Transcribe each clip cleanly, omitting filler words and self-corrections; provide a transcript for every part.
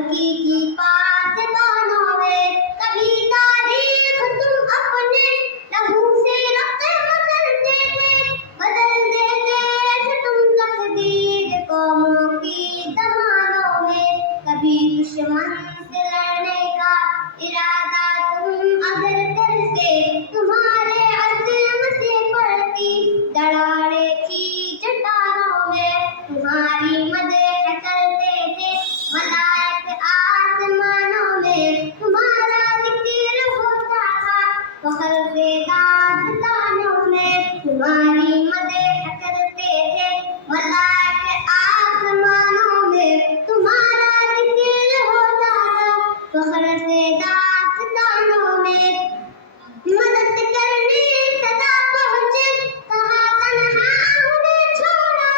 हकीकी पासबानों में। कभी तारीख तुम अपने लहू से रकम करते थे, बदल देते थे तुम तकदीर कौमों की ज़मानों में। कभी दुश्मन से लड़ने का इरादा तुम अगर करते, तुम्हारे अज़्म से पड़ती दरारें थी चट्टानों में। तुम्हारी मदह करते थे मलाइक आसमानों में, तुम्हारा ज़िक्र होता था फ़ख्र से दास्तानों में। तुम्हारी मदह करते थे मलाइक आसमानों में, तुम्हारा ज़िक्र होता था फ़ख्र से दास्तानों में। मदद करने सदा पहुँचे, कहा तन्हा उन्हें छोड़ा,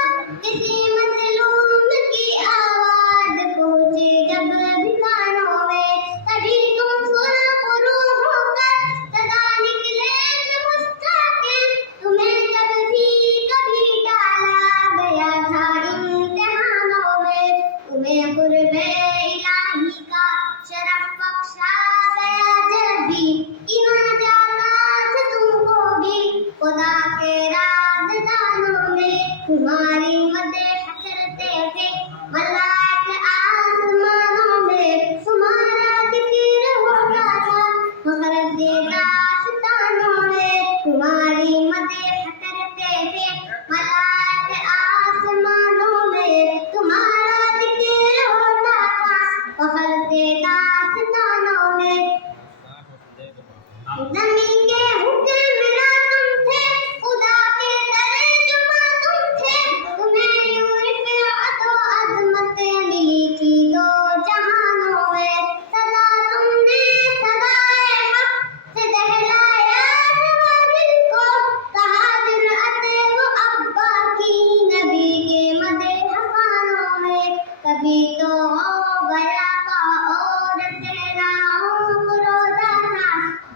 किसी मज़लूम की आवाज़ पहुँचे जब भी कानों में। तभी तुम सुरख़ुरू होकर सदा निकले थे मुस्तक़िम, तुम्हें जब भी कभी डाला गया था इम्तिहानों में। तुम्हें क़ुर्बे इलाही का शरफ़ बख्शा गया जब भी, ईमान जाता था तुमको भी खुदा के राज़दानों में। तुम्हारी मदह करते थे मलाइक आसमानों में, तुम्हारा ज़िक्र होता था फ़ख्र से दास्तानों में। तुम्हारी मदह करते थे मलाइक आसमानों में, तुम्हारा ज़िक्र होता था फ़ख्र से दास्तानों में। ज़मीन के हुक्मरां तुम थे, खुदा के तर्जुमा तुम थे, तुम्हें यूं रिफ़अत व अज़मत मिली थी दो जहानों में। सदा तुमने सदाए हक़ से दहलाया नवाज़िल को, कहा जुरअत वो अब्बा की नबी के मदह ख़ानों में। कभी तो गया का और सहराओं को रोज़ा था,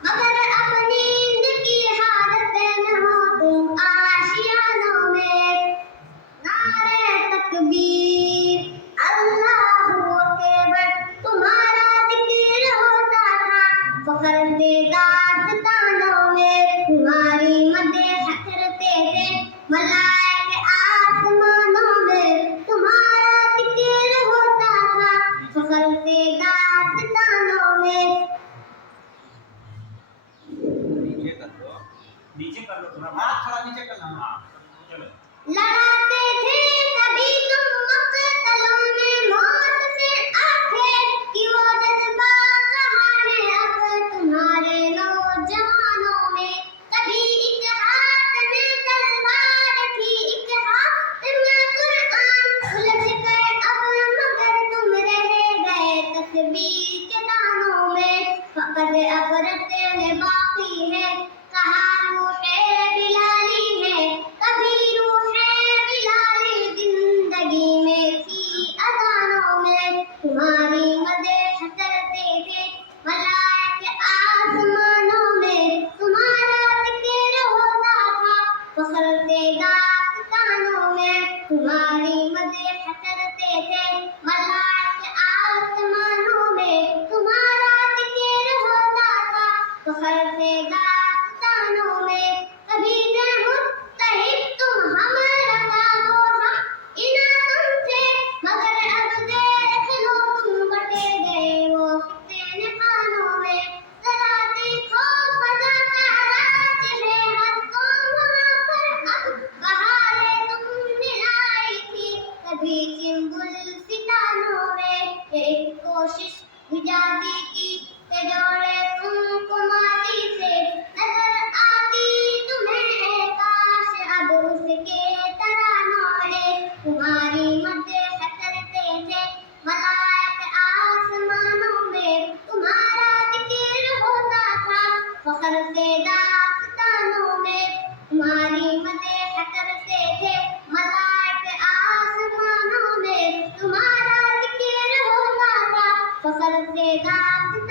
मगर अब नींद की हालत न हो तुम आशियानों में। नारे तकबीर अल्लाहु अकबर, तुम्हारा ज़िक्र होता था फ़ख्र से दास्तानों में। तुम्हारी मदह करते थे मलाइक आसमानों में, तुम्हारा ज़िक्र होता था फ़ख्र से दास्तानों में। नीचे कर लो थोड़ा, हाथ थोड़ा नीचे करना। हाँ चलो। लड़ाते थे कभी तुम मक़तलों में मौत से आंखें, कि वो जज़्बा कहाँ है अब तुम्हारे नौजवानों में। कभी एक हाथ में तलवार थी, एक हाथ में कुरान, उलझ गए अब मगर तुम रह गए तस्बीह के दानों में। फ़क़द अब रस्ते बाक़ी है, कहा रूहे बिलाली है, कभी रूहे बिलाली ज़िंदगी में थी अज़ानों में। तुम्हारी मदह करते थे मलाइक आसमानों में, तुम्हारा ज़िक्र होता था फ़ख्र से दास्तानों में। तुम्हारी मदह करते थे मलाइक आसमानों में, तुम्हारा ज़िक्र होता था फ़ख्र से दास्तानों में। कभी थे मुत्तहिद तुम हम रफ़ा व हम इना तुम थे, मगर अब देख लो तुम बटे गए वो कितने खानों में। ज़रा देखो क़ज़ा का राज है हर कौम पर अब, बहारें तुमने लाई थी कभी चिंबुल सितानों में। एक कोशिश हिजाबी की के जोड़े तुमको माटी से, नज़र आती तुम्हें काश अब उसके तरानों में। तुम्हारी मदह करते थे मलाइक आसमानों में, तुम्हारा ज़िक्र होता था फ़ख्र से दास्तानों में। तुम्हारी मदह करते थे मलाइक आसमानों में, तुम्हारा ज़िक्र होता था फ़ख्र से दास्तानों